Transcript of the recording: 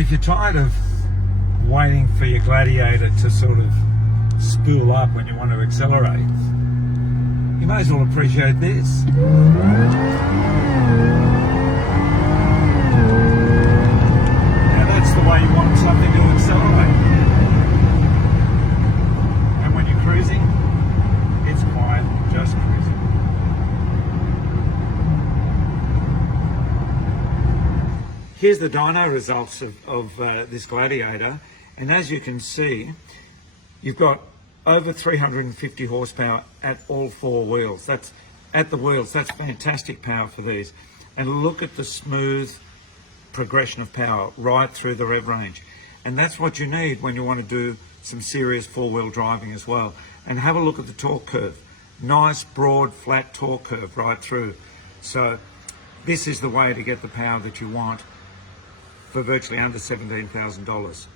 if you're tired of waiting for your Gladiator to sort of spool up when you want to accelerate, you may as well appreciate this. Now that's the way you want something to accelerate. And when you're cruising, it's quiet, just cruising. Here's the dyno results of this Gladiator, and as you can see, you've got over 350 horsepower at all four wheels. That's at the wheels. That's fantastic power for these. And look at the smooth progression of power right through the rev range. And that's what you need when you want to do some serious four-wheel driving as well. And have a look at the torque curve. Nice, broad, flat torque curve right through. So this is the way to get the power that you want for virtually under $17,000.